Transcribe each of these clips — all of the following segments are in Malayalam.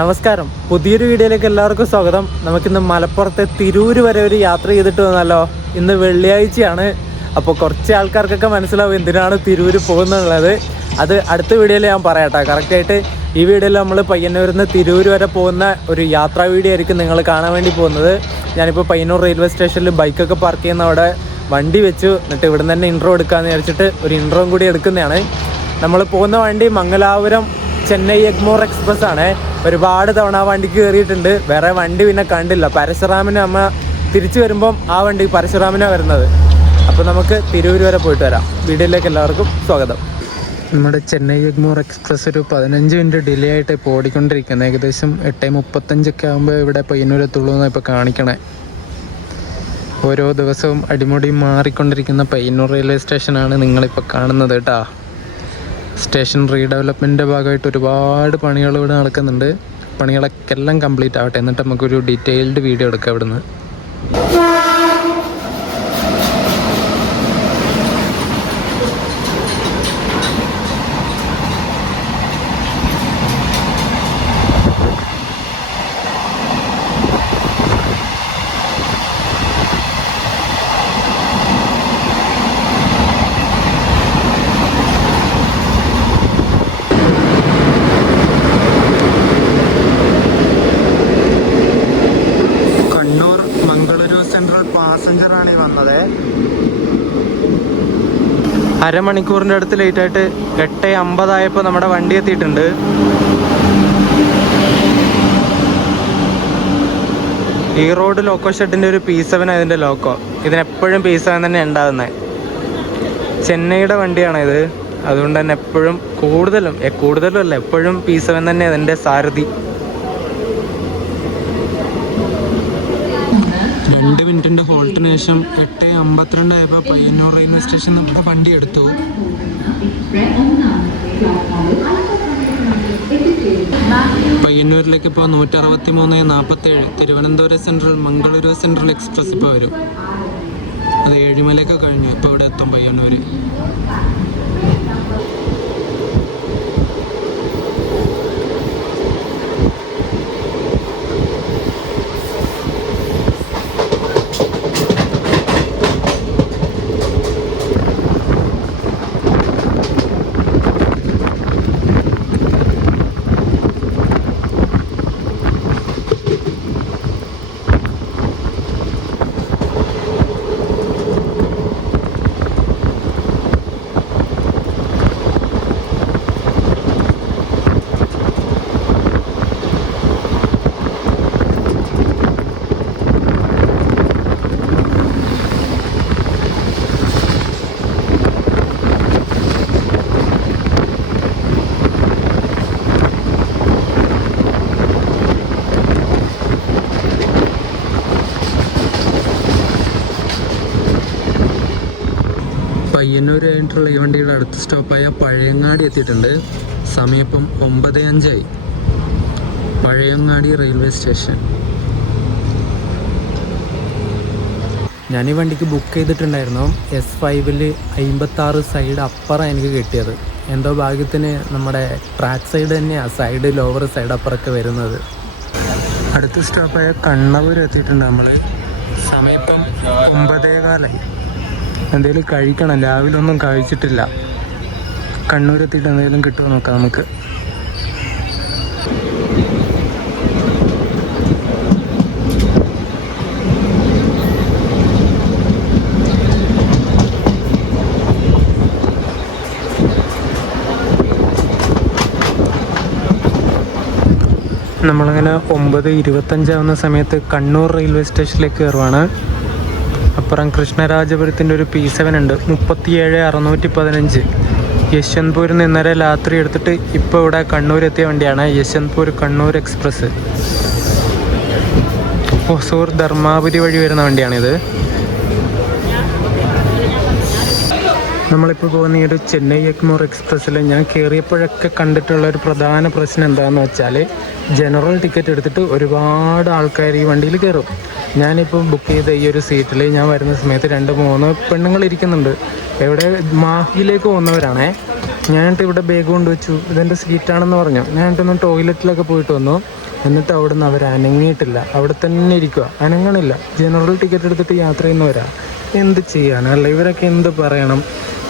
നമസ്കാരം, പുതിയൊരു വീഡിയോയിലേക്ക് എല്ലാവർക്കും സ്വാഗതം. നമുക്കിന്ന് മലപ്പുറത്തെ തിരൂര് വരെ ഒരു യാത്ര ചെയ്തിട്ട് വന്നല്ലോ. ഇന്ന് വെള്ളിയാഴ്ചയാണ്. അപ്പോൾ കുറച്ച് ആൾക്കാർക്കൊക്കെ മനസ്സിലാവും എന്തിനാണ് തിരൂര് പോകുന്നുള്ളത്. അത് അടുത്ത വീഡിയോയിൽ ഞാൻ പറയാട്ടോ. കറക്റ്റായിട്ട് ഈ വീഡിയോയിൽ നമ്മൾ പയ്യന്നൂരിൽ നിന്ന് തിരൂര് വരെ പോകുന്ന ഒരു യാത്രാ വീഡിയോ ആയിരിക്കും നിങ്ങൾ കാണാൻ വേണ്ടി പോകുന്നത്. ഞാനിപ്പോൾ പയ്യന്നൂർ റെയിൽവേ സ്റ്റേഷനിൽ ബൈക്കൊക്കെ പാർക്ക് ചെയ്യുന്ന അവിടെ വണ്ടി വെച്ചു. എന്നിട്ട് ഇവിടെ നിന്ന് തന്നെ ഇൻട്രോ എടുക്കാമെന്ന് വിചാരിച്ചിട്ട് ഒരു ഇൻട്രോയും കൂടി എടുക്കുന്നതാണ്. നമ്മൾ പോകുന്ന വണ്ടി മംഗലാപുരം ചെന്നൈ എഗ്മോർ എക്സ്പ്രസ് ആണ്. ഒരുപാട് തവണ ആ വണ്ടിക്ക് കയറിയിട്ടുണ്ട്. വേറെ വണ്ടി പിന്നെ കണ്ടില്ല. പരശുറാമിന് നമ്മ തിരിച്ചു വരുമ്പം ആ വണ്ടി പരശുറാമിനാണ് വരുന്നത്. അപ്പോൾ നമുക്ക് തിരൂര് വരെ പോയിട്ട് വരാം. വീഡിയോയിലേക്ക് എല്ലാവർക്കും സ്വാഗതം. നമ്മുടെ ചെന്നൈ എഗ്മോർ എക്സ്പ്രസ് ഒരു 15 മിനിറ്റ് ഡിലേ ആയിട്ട് ഇപ്പോൾ ഓടിക്കൊണ്ടിരിക്കുന്നത്. ഏകദേശം 8:35 ആകുമ്പോൾ ഇവിടെ പയ്യന്നൂരെത്തുള്ളൂ എന്നാണ് ഇപ്പോൾ കാണിക്കണേ. ഓരോ ദിവസവും അടിമുടി മാറിക്കൊണ്ടിരിക്കുന്ന പയ്യന്നൂർ റെയിൽവേ സ്റ്റേഷനാണ് നിങ്ങളിപ്പോൾ കാണുന്നത് കേട്ടോ. സ്റ്റേഷൻ റീഡെവലപ്മെൻറ്റിൻ്റെ ഭാഗമായിട്ട് ഒരുപാട് പണികൾ ഇവിടെ നടക്കുന്നുണ്ട്. പണികളൊക്കെ എല്ലാം കംപ്ലീറ്റ് ആവട്ടെ, എന്നിട്ട് നമുക്കൊരു ഡീറ്റെയിൽഡ് വീഡിയോ എടുക്കാം ഇവിടുന്ന്. പാസഞ്ചറാണ് ഈ വന്നത്. അരമണിക്കൂറിൻ്റെ അടുത്ത് ലേറ്റായിട്ട് 8:50 ആയപ്പോൾ നമ്മുടെ വണ്ടി എത്തിയിട്ടുണ്ട്. ഈ റോഡ് ലോക്കോ ഷെഡിൻ്റെ ഒരു P7 അതിൻ്റെ ലോക്കോ. ഇതിനെപ്പോഴും P7 തന്നെ ഉണ്ടാകുന്നത്. ചെന്നൈയുടെ വണ്ടിയാണ് ഇത്. അതുകൊണ്ട് തന്നെ എപ്പോഴും കൂടുതലും അല്ല, എപ്പോഴും P7 തന്നെ അതിൻ്റെ സാരഥി. 2 മിനിറ്റിൻ്റെ ഹോൾട്ടിന് ശേഷം 8:52 ആയപ്പോൾ പയ്യന്നൂർ റെയിൽവേ സ്റ്റേഷൻ നമ്മുടെ വണ്ടി എടുത്തു. പയ്യന്നൂരിലേക്ക് ഇപ്പോൾ 163:47 Thiruvananthapuram central Mangaluru central express ഇപ്പോൾ വരും. അത് ഏഴിമലയൊക്കെ കഴിഞ്ഞു. ഇപ്പോൾ ഇവിടെ എത്തും പയ്യന്നൂർ. പയ്യന്നൂർ കഴിഞ്ഞിട്ടുള്ള ഈ വണ്ടിയുടെ അടുത്ത സ്റ്റോപ്പായ പഴയങ്ങാടി എത്തിയിട്ടുണ്ട്. സമയം ഇപ്പം 9:05 ആയി. Pazhayangadi railway station. ഞാൻ ഈ വണ്ടിക്ക് ബുക്ക് ചെയ്തിട്ടുണ്ടായിരുന്നു. S5-ൽ 56 സൈഡ് അപ്പറാണ് എനിക്ക് കിട്ടിയത്. എന്തോ ഭാഗ്യത്തിന് നമ്മുടെ ട്രാക്ക് സൈഡ് തന്നെയാണ് സൈഡ് ലോവർ സൈഡ് അപ്പറൊക്കെ വരുന്നത്. അടുത്ത സ്റ്റോപ്പായ കണ്ണൂർ എത്തിയിട്ടുണ്ട് നമ്മൾ. സമയം ഇപ്പം 9:15 ആയി. എന്തെങ്കിലും കഴിക്കണം. രാവിലെ ഒന്നും കഴിച്ചിട്ടില്ല. കണ്ണൂരെത്തിയിട്ട് എന്തെങ്കിലും കിട്ടുമോ നോക്കാം നമുക്ക്. നമ്മളങ്ങനെ 9:25 ആവുന്ന സമയത്ത് കണ്ണൂർ റെയിൽവേ സ്റ്റേഷനിലേക്ക് കയറുവാണ്. അപ്പുറം കൃഷ്ണരാജപുരത്തിൻ്റെ ഒരു P7 ഉണ്ട്. 37:615 യശ്വന്ത്പൂരിൽ നിന്ന് ഇന്നലെ രാത്രി എടുത്തിട്ട് ഇപ്പോൾ ഇവിടെ കണ്ണൂർ എത്തിയ വണ്ടിയാണ്. യശ്വന്ത്പൂർ കണ്ണൂർ എക്സ്പ്രസ്. ഹൊസൂർ ധർമാപുരി വഴി വരുന്ന വണ്ടിയാണിത്. നമ്മളിപ്പോൾ പോകുന്ന ഈ ഒരു ചെന്നൈ എഗ്മോർ എക്സ്പ്രസ്സിൽ ഞാൻ കയറിയപ്പോഴൊക്കെ കണ്ടിട്ടുള്ള ഒരു പ്രധാന പ്രശ്നം എന്താണെന്ന് വെച്ചാൽ, ജനറൽ ടിക്കറ്റ് എടുത്തിട്ട് ഒരുപാട് ആൾക്കാർ ഈ വണ്ടിയിൽ കയറും. ഞാനിപ്പോൾ ബുക്ക് ചെയ്ത ഈ ഒരു സീറ്റിൽ ഞാൻ വരുന്ന സമയത്ത് 2-3 പെണ്ണുങ്ങൾ ഇരിക്കുന്നുണ്ട്. എവിടെ മാഹിയിലേക്ക് പോകുന്നവരാണേ. ഞാനിട്ട് ഇവിടെ ബാഗ് കൊണ്ടുവച്ചു, ഇതെൻ്റെ സീറ്റാണെന്ന് പറഞ്ഞു. ഞാനിട്ടൊന്ന് ടോയ്ലറ്റിലൊക്കെ പോയിട്ട് വന്നു. എന്നിട്ട് അവിടെ നിന്ന് അവർ അനങ്ങിയിട്ടില്ല, അവിടെ തന്നെ ഇരിക്കുക, അനങ്ങണില്ല. ജനറൽ ടിക്കറ്റ് എടുത്തിട്ട് യാത്ര ചെയ്യുന്നവരാ. എന്ത് ചെയ്യാനല്ല, ഇവരൊക്കെ എന്ത് പറയണം.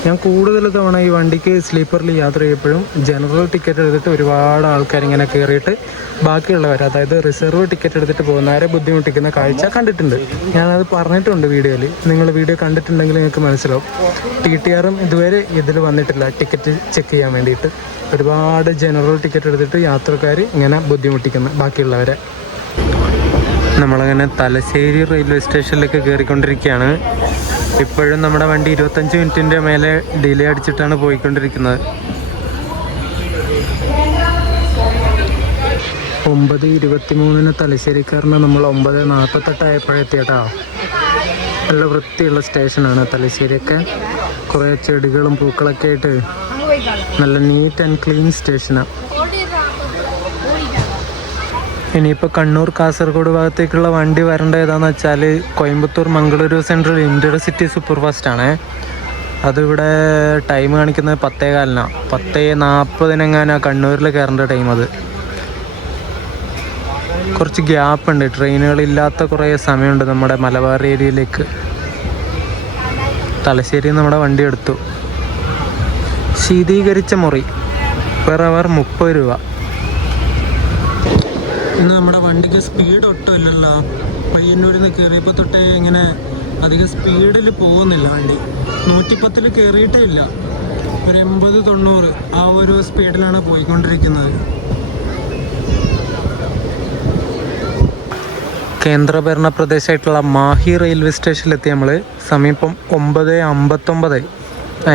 ഞാൻ കൂടുതൽ തവണ ഈ വണ്ടിക്ക് സ്ലീപ്പറിൽ യാത്ര ചെയ്യപ്പോഴും ജനറൽ ടിക്കറ്റ് എടുത്തിട്ട് ഒരുപാട് ആൾക്കാർ ഇങ്ങനെ കയറിയിട്ട് ബാക്കിയുള്ളവർ, അതായത് റിസർവ് ടിക്കറ്റ് എടുത്തിട്ട് പോകുന്നവരെ ബുദ്ധിമുട്ടിക്കുന്ന കാഴ്ച കണ്ടിട്ടുണ്ട്. ഞാനത് പറഞ്ഞിട്ടുണ്ട് വീഡിയോയിൽ. നിങ്ങൾ വീഡിയോ കണ്ടിട്ടുണ്ടെങ്കിൽ നിങ്ങൾക്ക് മനസ്സിലാവും. TTRും ഇതുവരെ ഇതിൽ വന്നിട്ടില്ല ടിക്കറ്റ് ചെക്ക് ചെയ്യാൻ വേണ്ടിയിട്ട്. ഒരുപാട് ജനറൽ ടിക്കറ്റ് എടുത്തിട്ട് യാത്രക്കാർ ഇങ്ങനെ ബുദ്ധിമുട്ടിക്കുന്ന ബാക്കിയുള്ളവരെ. നമ്മളങ്ങനെ തലശ്ശേരി റെയിൽവേ സ്റ്റേഷനിലേക്ക് കയറിക്കൊണ്ടിരിക്കുകയാണ്. ഇപ്പോഴും നമ്മുടെ വണ്ടി 25 മിനിറ്റിൻ്റെ മേലെ ഡിലേ അടിച്ചിട്ടാണ് പോയിക്കൊണ്ടിരിക്കുന്നത്. 9:23 തലശ്ശേരിക്കാരന് നമ്മൾ 9:48 ആയപ്പോഴെത്തിയേട്ടാ. നല്ല വൃത്തിയുള്ള സ്റ്റേഷനാണ് തലശ്ശേരിയൊക്കെ. കുറേ ചെടികളും പൂക്കളൊക്കെ ആയിട്ട് നല്ല നീറ്റ് ആൻഡ് ക്ലീൻ സ്റ്റേഷനാണ്. ഇനിയിപ്പോൾ കണ്ണൂർ കാസർഗോഡ് ഭാഗത്തേക്കുള്ള വണ്ടി വരേണ്ട ഏതാണെന്ന് വെച്ചാൽ Coimbatore Mangaluru central intercity super ഫാസ്റ്റാണ്. അതിവിടെ ടൈം കാണിക്കുന്നത് 10:15. 10:40 കണ്ണൂരിൽ കയറേണ്ട ടൈം. അത് കുറച്ച് ഗ്യാപ്പുണ്ട്, ട്രെയിനുകളില്ലാത്ത കുറേ സമയമുണ്ട് നമ്മുടെ മലബാർ ഏരിയയിലേക്ക്. തലശ്ശേരിയിൽ നമ്മുടെ വണ്ടി എടുത്തു. ശീതീകരിച്ച മുറി പെർ അവർ 30 രൂപ. ഇന്ന് നമ്മുടെ വണ്ടിക്ക് സ്പീഡ് ഒട്ടും ഇല്ലല്ലോ. പയ്യന്നൂരിൽ നിന്ന് കയറിയപ്പോൾ തൊട്ടേ ഇങ്ങനെ അധികം സ്പീഡിൽ പോകുന്നില്ല വണ്ടി. 110 കയറിയിട്ടേ ഇല്ല. ഒരു 80-90 ആ ഒരു സ്പീഡിലാണ് പോയിക്കൊണ്ടിരിക്കുന്നത്. കേന്ദ്രഭരണ പ്രദേശമായിട്ടുള്ള മാഹി റെയിൽവേ സ്റ്റേഷനിലെത്തി നമ്മൾ. സമീപം 9:59.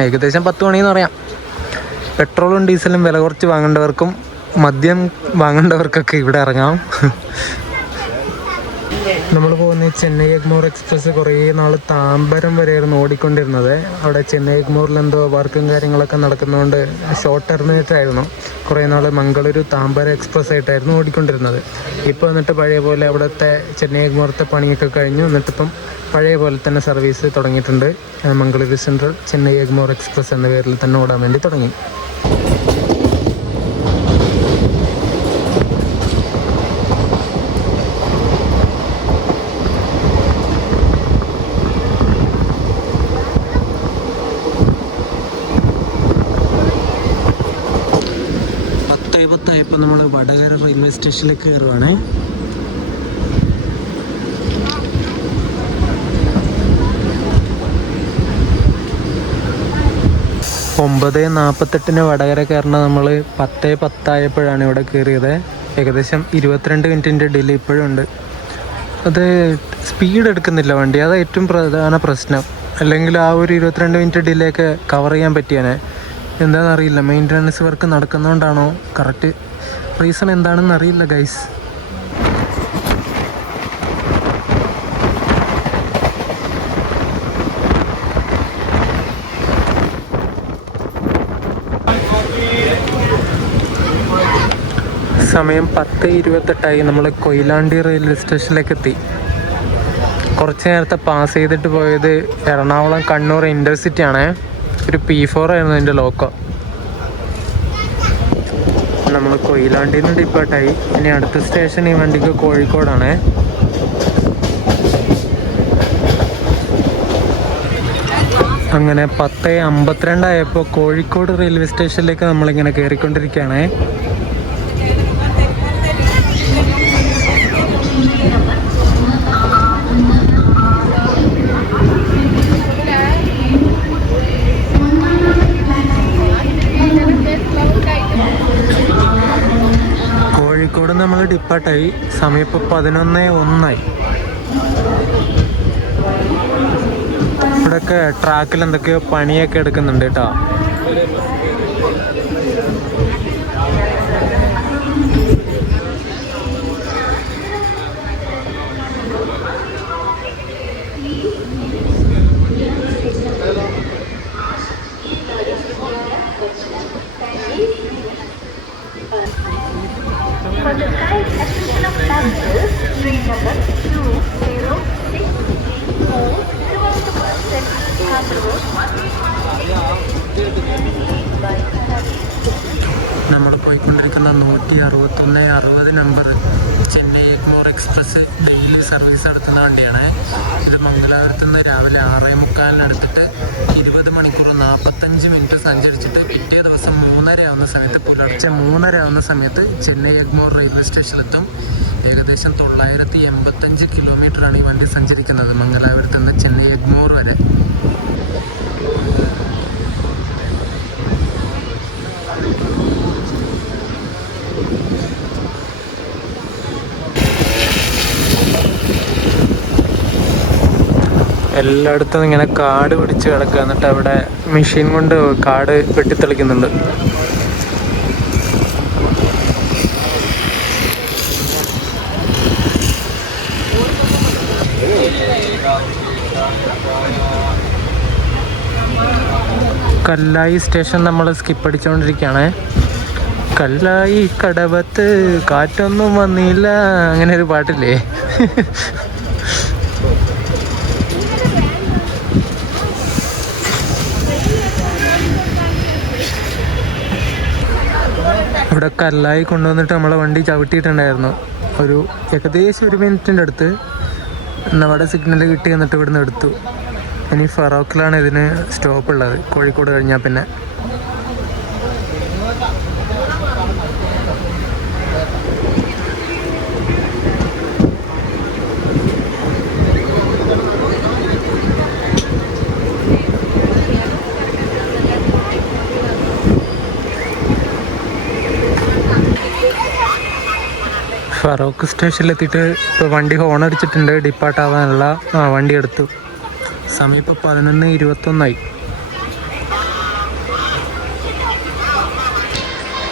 ഏകദേശം 10 മണിയെന്ന് പറയാം. പെട്രോളും ഡീസലും വില കുറച്ച് വാങ്ങേണ്ടവർക്കും മദ്യം വാങ്ങേണ്ടവർക്കൊക്കെ ഇവിടെ ഇറങ്ങാം. നമ്മൾ പോകുന്ന ചെന്നൈ എഗ്മോർ എക്സ്പ്രസ് കുറേ നാൾ താമ്പരം വരെയായിരുന്നു ഓടിക്കൊണ്ടിരുന്നത്. അവിടെ ചെന്നൈ എഗ്മോറിൽ എന്തോ വർക്കും കാര്യങ്ങളൊക്കെ നടക്കുന്നതുകൊണ്ട് ഷോർട്ട് ടെർമിനേറ്റ് ആയിരുന്നു. കുറേ നാൾ മംഗളൂരു താമ്പരം എക്സ്പ്രസ് ആയിട്ടായിരുന്നു ഓടിക്കൊണ്ടിരുന്നത്. ഇപ്പോൾ എന്നിട്ട് പഴയ പോലെ അവിടുത്തെ ചെന്നൈ എഗ്മോറത്തെ പണിയൊക്കെ കഴിഞ്ഞു. എന്നിട്ടിപ്പം പഴയ പോലെ തന്നെ സർവീസ് തുടങ്ങിയിട്ടുണ്ട്. മംഗളൂരു സെൻട്രൽ ചെന്നൈ എഗ്മോർ എക്സ്പ്രസ് എന്ന പേരിൽ തന്നെ ഓടാൻ വേണ്ടി തുടങ്ങി. ഇപ്പോൾ നമ്മൾ വടകര റെയിൽവേ സ്റ്റേഷനിലേക്ക് കയറുവാണ്. (9:48) വടകര കയറണ നമ്മൾ 10:10 ആയപ്പോഴാണ് ഇവിടെ കയറിയത്. ഏകദേശം 22 മിനിറ്റിൻ്റെ ഡിലേ ഇപ്പോഴും ഉണ്ട്. അത് സ്പീഡ് എടുക്കുന്നില്ല വണ്ടി, അതാണ് ഏറ്റവും പ്രധാന പ്രശ്നം. അല്ലെങ്കിൽ ആ ഒരു 22 മിനിറ്റ് ഡിലേ ഒക്കെ കവർ ചെയ്യാൻ പറ്റിയാനെ. എന്താണെന്നറിയില്ല, മെയിൻ്റനൻസ് വർക്ക് നടക്കുന്നതുകൊണ്ടാണോ, കറക്റ്റ് റീസൺ എന്താണെന്ന് അറിയില്ല ഗൈസ്. സമയം 10:28 നമ്മൾ കൊയിലാണ്ടി റെയിൽവേ സ്റ്റേഷനിലേക്ക് എത്തി. കുറച്ച് നേരത്തെ പാസ് ചെയ്തിട്ട് പോയത് എറണാകുളം കണ്ണൂർ ഇൻ്റർസിറ്റി ആണ്. ഒരു P4 ആയിരുന്നു അതിൻ്റെ ലോക്കോ. നമ്മൾ കൊയിലാണ്ടിയിൽ നിന്ന് ഡിപ്പാർട്ടായി. ഇനി അടുത്ത സ്റ്റേഷൻ ഈ വണ്ടിക്ക് കോഴിക്കോടാണ്. അങ്ങനെ 10:52 ആയപ്പോൾ കോഴിക്കോട് റെയിൽവേ സ്റ്റേഷനിലേക്ക് നമ്മളിങ്ങനെ കയറിക്കൊണ്ടിരിക്കുകയാണ്. കോഴിക്കോട് നമ്മൾ ഡിപ്പാർട്ടായി. സമയം ഇപ്പോൾ 11:01. ഇവിടെയൊക്കെ ട്രാക്കിൽ എന്തൊക്കെയോ പണിയൊക്കെ എടുക്കുന്നുണ്ട് കേട്ടോ. നമ്മൾ പോയിക്കൊണ്ടിരിക്കുന്ന 161-60 number Chennai Egmore express daily service നടത്തുന്ന വണ്ടിയാണ്. ഇത് മംഗലാപുരത്ത് നിന്ന് രാവിലെ 6:45 എടുത്തിട്ട് 20 മണിക്കൂർ 45 മിനിറ്റ് സഞ്ചരിച്ചിട്ട് പിറ്റേ ദിവസം 3:30 ആവുന്ന സമയത്ത്, പുലർച്ചെ 3:30 ആവുന്ന സമയത്ത് ചെന്നൈ എഗ്മോർ റെയിൽവേ സ്റ്റേഷനിലെത്തും. ഏകദേശം 985 കിലോമീറ്ററാണ് ഈ വണ്ടി സഞ്ചരിക്കുന്നത്, മംഗലാപുരത്ത് നിന്ന് ചെന്നൈ എഗ്മോർ വരെ. എല്ലായിടത്തും ഇങ്ങനെ കാട് പിടിച്ച് കിടക്കുക, എന്നിട്ട് അവിടെ മെഷീൻ കൊണ്ട് കാട് വെട്ടിത്തെളിക്കുന്നുണ്ട്. കല്ലായി സ്റ്റേഷൻ നമ്മൾ സ്കിപ്പ് അടിച്ചുകൊണ്ടിരിക്കുകയാണ്. കല്ലായി കടവത്ത് കാറ്റൊന്നും വന്നില്ല, അങ്ങനെ ഒരു പാട്ടില്ലേ? ഇവിടെ കല്ലായി കൊണ്ടുവന്നിട്ട് നമ്മളെ വണ്ടി ചവിട്ടിയിട്ടുണ്ടായിരുന്നു. ഏകദേശം 1 മിനിറ്റിൻ്റെ അടുത്ത് നമ്മുടെ സിഗ്നൽ കിട്ടി, എന്നിട്ട് ഇവിടുന്ന് എടുത്തു. ഇനി ഫറോക്കിലാണ് ഇതിന് സ്റ്റോപ്പ് ഉള്ളത്, കോഴിക്കോട് കഴിഞ്ഞാൽ പിന്നെ. ഫറോക്ക് സ്റ്റേഷനിലെത്തിയിട്ട് ഇപ്പോൾ വണ്ടി ഹോൺ അടിച്ചിട്ടുണ്ട്, ഡിപ്പാർട്ടാവാനുള്ള. വണ്ടി എടുത്തു. സമയം ഇപ്പോൾ 11:21.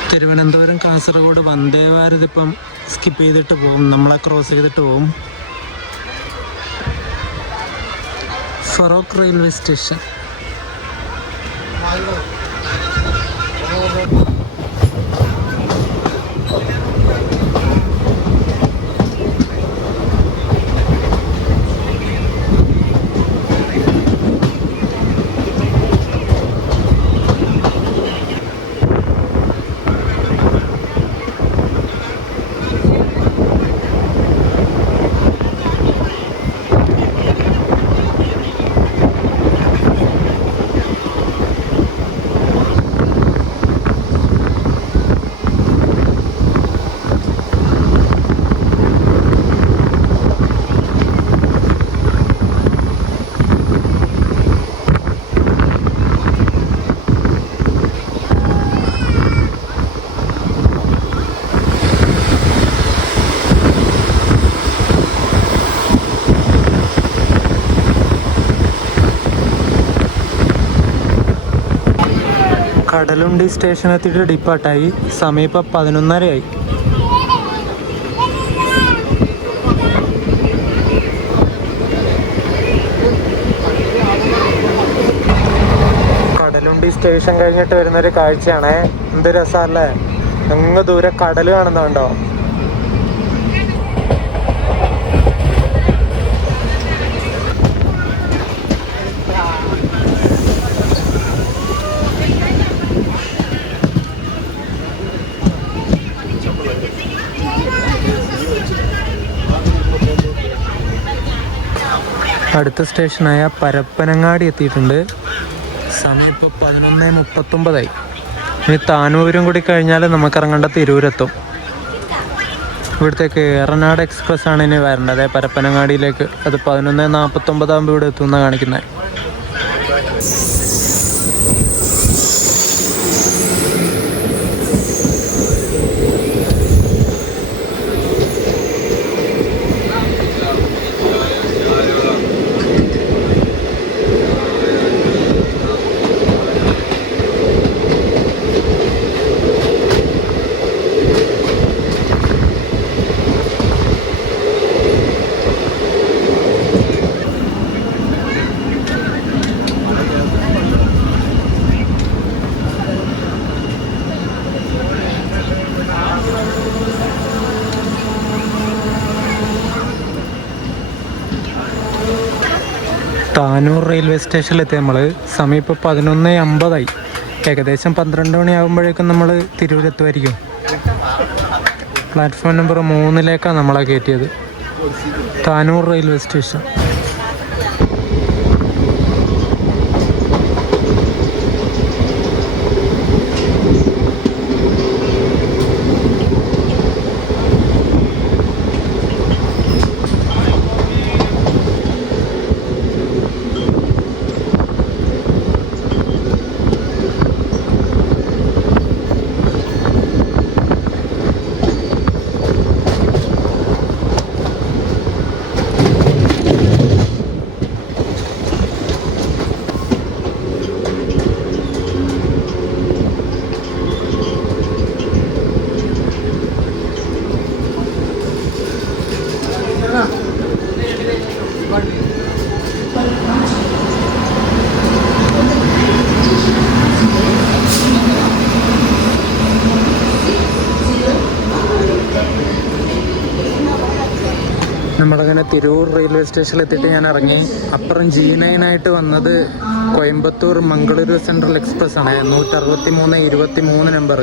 തിരുവനന്തപുരം കാസർഗോഡ് വന്ദേ ഭാരത് ഇപ്പം സ്കിപ്പ് ചെയ്തിട്ട് പോകും, നമ്മളെ ക്രോസ് ചെയ്തിട്ട് പോകും. Feroke railway station. കടലുണ്ടി സ്റ്റേഷനെത്തിയിട്ട് ഡിപ്പാർട്ടായി. സമയം ഇപ്പോൾ 11:30 ആയി. കടലുണ്ടി സ്റ്റേഷൻ കഴിഞ്ഞിട്ട് വരുന്നൊരു കാഴ്ചയാണ്. എന്ത് രസമല്ലേ, അങ്ങ് ദൂരെ കടൽ കാണുന്നുണ്ടോ? അടുത്ത സ്റ്റേഷനായ പരപ്പനങ്ങാടി എത്തിയിട്ടുണ്ട്. സമയം ഇപ്പോൾ 11:39. ഇനി താനൂരും കൂടി കഴിഞ്ഞാൽ നമുക്ക് ഇറങ്ങേണ്ട തിരൂരെത്തും. ഇവിടത്തേക്ക് ഏറനാട് എക്സ്പ്രസ് ആണ് ഇനി വരേണ്ടത് പരപ്പനങ്ങാടിയിലേക്ക്. അത് 11:49 ആകുമ്പോൾ ഇവിടെ എത്തുമെന്നാണ് കാണിക്കുന്നത്. താനൂർ റെയിൽവേ സ്റ്റേഷനിലെത്തി നമ്മൾ. സമയം ഇപ്പോൾ 11:50. ഏകദേശം 12 മണിയാകുമ്പോഴേക്കും നമ്മൾ തിരൂരെത്തുമായിരിക്കും. പ്ലാറ്റ്ഫോം നമ്പർ 3 നമ്മളെ കയറ്റിയത്. Tanur railway station. നമ്മളങ്ങനെ തിരൂർ റെയിൽവേ സ്റ്റേഷനിൽ എത്തിയിട്ട് ഞാൻ ഇറങ്ങി. അപ്പുറം G9 വന്നത് കോയമ്പത്തൂർ മംഗളൂരു സെൻട്രൽ എക്സ്പ്രസ് ആണ്. 163 നമ്പർ.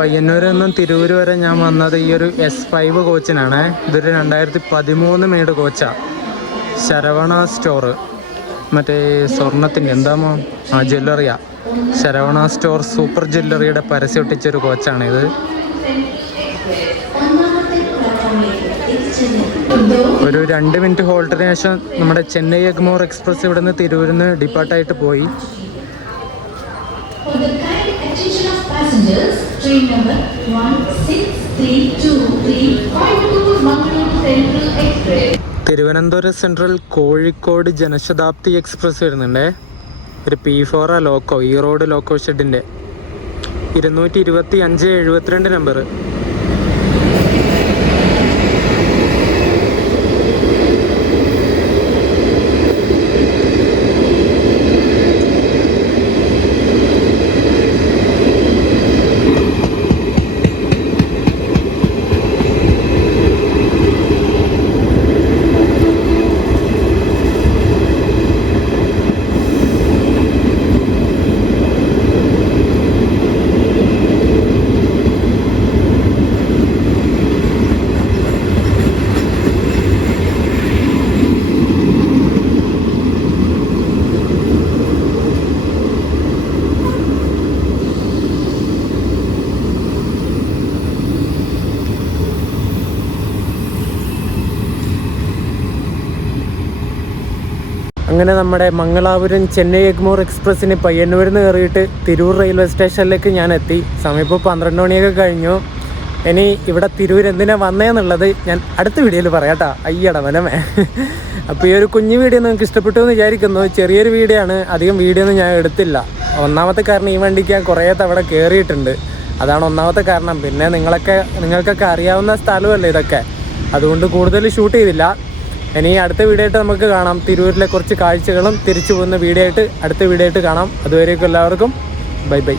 പയ്യന്നൂരിൽ നിന്നും തിരൂർ വരെ ഞാൻ വന്നത് ഈ ഒരു S5 കോച്ചിനാണ്. ഇതൊരു 2013 മെയ്ഡ് കോച്ചാണ്. ശരവണ സ്റ്റോർ, മറ്റേ സ്വർണത്തിൻ്റെ എന്താമോ ജ്വല്ലറിയാ. ശരവണ സ്റ്റോർ സൂപ്പർ ജ്വല്ലറിയുടെ പരസ്യം ഒട്ടിച്ചൊരു കോച്ചാണിത്. ഒരു 2 മിനിറ്റ് ഹോൾട്ടിന് ശേഷം നമ്മുടെ ചെന്നൈ എഗ്മോർ എക്സ്പ്രസ് ഇവിടെ നിന്ന് തിരൂരിൽ നിന്ന് ഡിപ്പാർട്ടായിട്ട് പോയി. തിരുവനന്തപുരം സെൻട്രൽ കോഴിക്കോട് ജനശതാബ്ദി എക്സ്പ്രസ് വരുന്നുണ്ടേ. ഒരു P4 ലോക്കോ, ഈ റോഡ് ലോക്കോ ഷെഡിൻ്റെ 225/72 നമ്പർ. അങ്ങനെ നമ്മുടെ മംഗലാപുരം ചെന്നൈ എഗ്മോർ എക്സ്പ്രസ്സിന് പയ്യന്നൂരിൽ നിന്ന് കയറിയിട്ട് തിരൂർ റെയിൽവേ സ്റ്റേഷനിലേക്ക് ഞാൻ എത്തി. സമയം ഇപ്പോൾ 12 മണിയൊക്കെ കഴിഞ്ഞു. ഇനി ഇവിടെ തിരൂർ എന്തിനാണ് വന്നതെന്നുള്ളത് ഞാൻ അടുത്ത വീഡിയോയിൽ പറയാം കേട്ടോ. അയ്യട വനമേ. അപ്പോൾ ഈ ഒരു കുഞ്ഞു വീഡിയോ നിങ്ങൾക്ക് ഇഷ്ടപ്പെട്ടു എന്ന് വിചാരിക്കുന്നു. ചെറിയൊരു വീഡിയോ ആണ്, അധികം വീഡിയോ ഒന്നും ഞാൻ എടുത്തില്ല. ഒന്നാമത്തെ കാരണം ഈ വണ്ടിക്ക് ഞാൻ കുറേ തവണ കയറിയിട്ടുണ്ട്, അതാണ് ഒന്നാമത്തെ കാരണം. പിന്നെ നിങ്ങൾക്കൊക്കെ അറിയാവുന്ന സ്ഥലമല്ലേ ഇതൊക്കെ, അതുകൊണ്ട് കൂടുതൽ ഷൂട്ട് ചെയ്തില്ല. ഇനി അടുത്ത വീഡിയോ ആയിട്ട് നമുക്ക് കാണാം. തിരൂരിലെ കുറച്ച് കാഴ്ചകളും തിരിച്ചു പോകുന്ന വീഡിയോ ആയിട്ട് അടുത്ത വീഡിയോ ആയിട്ട് കാണാം. അതുവരേക്കും എല്ലാവർക്കും ബൈ ബൈ.